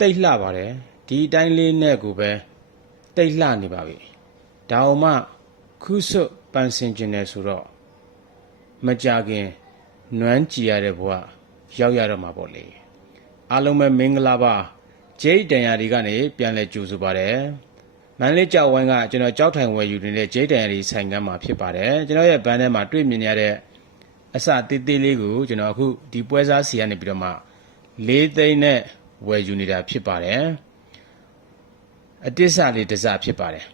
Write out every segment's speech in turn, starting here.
တိတ်လှပါတယ်ဒီအတိုင်းလေးနဲ့ကိုပဲတိတ်လှနေပါပြီဒါအောင်မှခုစွတ်ပန်းစင်ကျင်တယ်ဆိုတော့မကြခင်နွမ်းကြည်ရတဲ့ဘဝရောက်ရတော့မှာပေါ့လေအားလုံးပဲမင်္ဂလာပါဂျိတ်တန်ရာဒီကနေပြန်လဲကြိုဆိုပါတယ်မန္တလေးကြောက်ဝိုင်းကကျွန်တော်ကြောက်ထိုင်ဝယ်ယူနေတဲ့ဂျိတ်တန်ရာဒီဆိုင်ကမ်းမှာဖြစ်ပါတယ်ကျွန်တော်ရဲ့ဘန်းထဲမှာတွေ့မြင်ရတဲ့အစသေးသေးလေးကိုကျွန်တော်အခုဒီပွဲစားစီကနေပြီးတော့မှ၄သိန်းနဲ့ ဝယ်ယူနေတာဖြစ်ပါတယ်အတစ္ဆလေးတစ်စဖြစ်ပါတယ်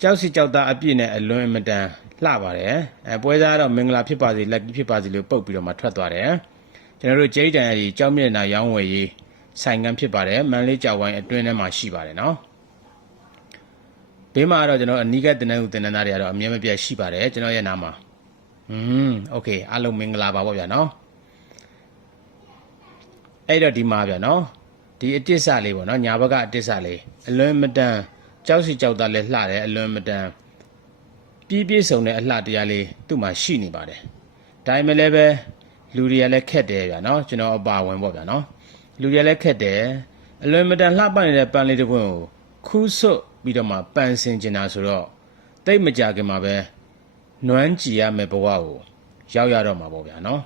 ကြောက်စီကြောက်သားအပြည့်နဲ့အလွန်အမတန်လှပါတယ်အဲပွဲစားတော့မင်္ဂလာဖြစ်ပါစေလက်ကြီးဖြစ်ပါစေလို့ပုတ်ပြီးတော့မှထွက်သွားတယ်ကျွန်တော်တို့ဂျိတ်တန်ရာဒီကြောက်မြင့်နာရောင်းဝယ်ရေးဆိုင်ကမ်းဖြစ်ပါတယ်မန္တလေးကြောက်ဝိုင်းအတွင်းထဲမှာရှိပါတယ်နော်ဘေးမှာတော့ကျွန်တော်အနီးကတင်တဲ့ဦးတင်တဲ့သားတွေကတော့အမြဲမပြတ်ရှိပါတယ်ကျွန်တော်ရဲ့နားမှာ อืมโอเคအားလုံးမင်္ဂလာပါပေါ့ဗျာနော် အဲ့တော့ဒီမှာဗျာနော်ဒီအတစ်စလေးပေါ့နော်ညာဘက်ကအတစ်စလေးအလွန်မတန်ကြောက်စီကြောက်သားလေးလှတယ်အလွန်မတန်ပြည့်ပြည့်စုံတဲ့အလှတရားလေးသူ့မှာရှိနေပါတယ်ဒါပေမဲ့လည်းပဲလူတွေကလည်းခက်တယ်ဗျာနော်ကျွန်တော်အပါဝင်ပေါ့ဗျာနော်လူတွေကလည်းခက်တယ်အလွန်မတန်လှပနေတဲ့ပန်းလေးတစ်ပွင့်ကိုခူးဆွတ်ပြီးတော့မှပန်းစင်ကျင်တာဆိုတော့တိတ်မကြခင်မှာပဲနွမ်းကြည်ရမယ့်ဘဝကိုရောက်ရတော့မှာပေါ့ဗျာနော်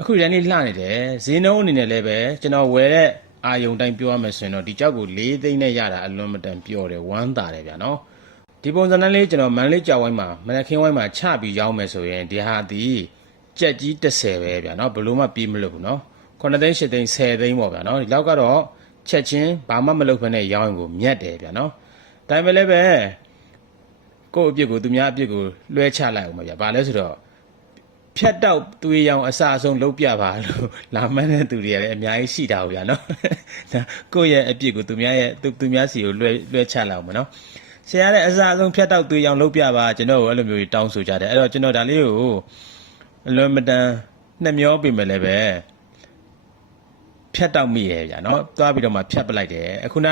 အခုရန်လေးလှနေတယ်ဈေးနှုန်းအနေနဲ့လည်းပဲကျွန်တော်ဝယ်တဲ့အာယုံတိုင်းပြောရမယ်ဆိုရင်တော့ဒီကြောက်ကို၄သိန်းနဲ့ရတာအလွန်မတန်ပြောတယ်ဝမ်းသာတယ်ဗျာနော်ဒီပုံစံနဲ့လေးကျွန်တော်မန်လေးကြောက်ဝိုင်းမှာမနက်ခင်းဝိုင်းမှာချပြီးရောင်းမယ်ဆိုရင်ဒီဟာဒီကြက်ကြီး30ပဲဗျာနော်ဘလို့မှပြေးမလို့ဘူးနော်9သိန်း10သိန်း10သိန်းပေါ့ဗျာနော်ဒီလောက်ကတော့ချက်ချင်းဘာမှမလုပ်ဖ ೇನೆ ရောင်းရင်ကိုမြတ်တယ်ဗျာနော်ဒါပေမဲ့လည်းပဲကိုယ့်အပြစ်ကိုသူများအပြစ်ကိုလွှဲချလိုက်အောင်ပါဗျာ။ဘာလဲဆိုတော့ ဖြတ်တောက်သွေးရောင်အစအဆုံးလုံးပြပါလို့လာမန်းတဲ့သူတွေကလည်းအများကြီးရှိတာဟုတ်ဗျာနော်။ဒါကိုယ့်ရဲ့အပြစ်ကိုသူများရဲ့သူသူများစီကိုလွှဲလွှဲချလိုက်အောင်မနော်။ဆရာလည်းအစအဆုံးဖြတ်တောက်သွေးရောင်လုံးပြပါကျွန်တော်ကိုအဲ့လိုမျိုးတောင်းဆိုကြတယ်။အဲ့တော့ကျွန်တော်ဒါလေးကိုအလွန်မတန်နှမျောပေးမယ်လည်းပဲဖြတ်တောက်မိရဲ့ဗျာနော်။သွားပြီးတော့မှဖြတ်ပလိုက်တယ်။အခုန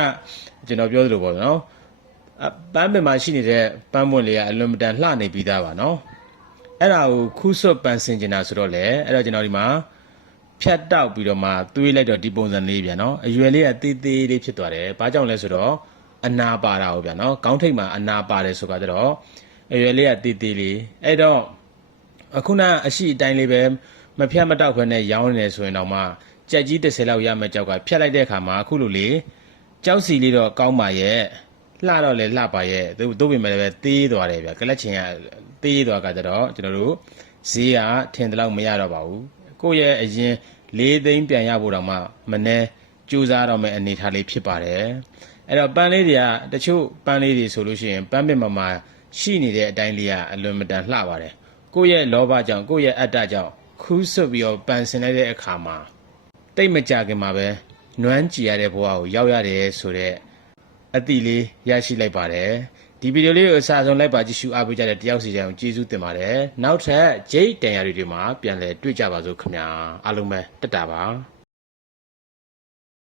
ကျွန်တော်ပြောသလိုပေါ့နော်။အပန်းပင်မှာရှိနေတဲ့ပန်းပွင့်လေးကအလွန်မတန်လှနေပြီးသားပါနော် အဲ့ဒါကိုခူးဆွတ်ပန်းစင်ကျင်တာဆိုတော့လေအဲ့တော့ကျွန်တော်ဒီမှာဖြတ်တောက်ပြီးတော့မှသွေးလိုက်တော့ဒီပုံစံလေးပြန်နော်အရွယ်လေးကတေးသေးလေးဖြစ်သွားတယ်ဘာကြောင့်လဲဆိုတော့အနာပါတာဟုတ်ပြန်နော်ခေါင်းထိပ်မှာအနာပါတယ်ဆိုတော့အရွယ်လေးကတေးသေးလေးအဲ့တော့အခုနအရှိအတိုင်းလေးပဲမဖြတ်မတောက်ခွနဲ့ရောင်းနေတယ်ဆိုရင်တော့မှကြက်ကြီး30လောက်ရမယ့်ကြောက်ကဖြတ်လိုက်တဲ့အခါမှာအခုလိုလေကြောက်စီလေးတော့ကောင်းပါရဲ့ လှတော့လေလှပါရဲ့သူတို့ပြင်မဲ့လည်းပဲသေးသွားတယ်ဗျကလက်ချင်ကသေးသွားကကြတော့ကျွန်တော်တို့ဈေးကထင်တယ်လို့မရတော့ပါဘူးကိုယ့်ရဲ့အရင်၄သိန်းပြန်ရဖို့တောင်မှမနှဲကြိုးစားတော့မယ့်အနေအထားလေးဖြစ်ပါတယ်အဲ့တော့ပန်းလေးတွေကတချို့ပန်းလေးတွေဆိုလို့ရှိရင်ပန်းပင်မမှာရှိနေတဲ့အတိုင်းလေးကအလွန်မတန်လှပါတယ်ကိုယ့်ရဲ့လောဘကြောင့်ကိုယ့်ရဲ့အတ္တကြောင့်ခူးဆွတ်ပြီးတော့ပန်းစင်လိုက်တဲ့အခါမှာတိတ်မကြခင်မှာပဲနွမ်းကြည်ရတဲ့ဘဝကိုရောက်ရတယ်ဆိုတော့ အတိလေးရရှိလိုက်ပါတယ်ဒီဗီဒီယိုလေးကိုအစားဆုံးလိုက်ပါကြည့်ရှုအားပေးကြတဲ့တယောက်စီတိုင်းကိုကျေးဇူးတင်ပါတယ်နောက်ထပ်ဂျိတ်တန်ရာတွေမှာပြန်လည်တွေ့ကြပါစို့ခင်ဗျာအားလုံးပဲတက်တာပါ